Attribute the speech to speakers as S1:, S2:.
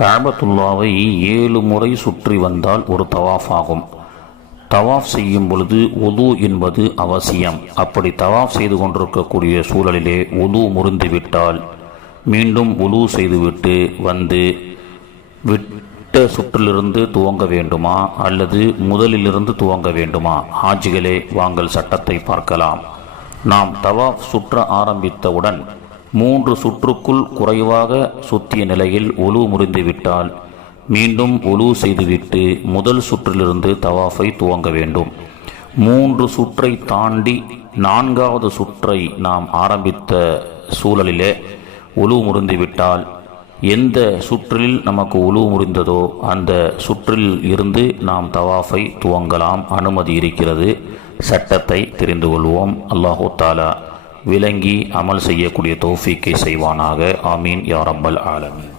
S1: காபத்துல்லாவை ஏழு முறை சுற்றி வந்தால் ஒரு தவாஃப் ஆகும். தவாஃப் செய்யும் பொழுது உது என்பது அவசியம். அப்படி தவாஃப் செய்து கொண்டிருக்கக்கூடிய சூழலிலே உது முறிந்துவிட்டால் மீண்டும் உலு செய்துவிட்டு வந்து விட்ட சுற்றிலிருந்து துவங்க வேண்டுமா? அல்லது முதலிலிருந்து துவங்க வேண்டுமா? ஹாஜிகளே வாங்கள் சட்டத்தை பார்க்கலாம். நாம் தவாஃப் சுற்ற ஆரம்பித்தவுடன் மூன்று சுற்றுக்குள் குறைவாக சுத்திய நிலையில் ஒலு முறிந்துவிட்டால் மீண்டும் ஒலு செய்துவிட்டு முதல் சுற்றிலிருந்து தவாஃபை துவங்க வேண்டும். மூன்று சுற்றை தாண்டி நான்காவது சுற்றை நாம் ஆரம்பித்த சூழலிலே ஒலு முறிந்துவிட்டால் எந்த சுற்றில் நமக்கு உழு முறிந்ததோ அந்த சுற்றில் இருந்து நாம் தவாஃபை துவங்கலாம். அனுமதி இருக்கிறது. சட்டத்தை தெரிந்து கொள்வோம். அல்லாஹு தாலா விளங்கி அமல் செய்யக்கூடிய தோஃபிக்கை செய்வானாக. ஆமீன். யா ரப்பல் ஆலமீன்.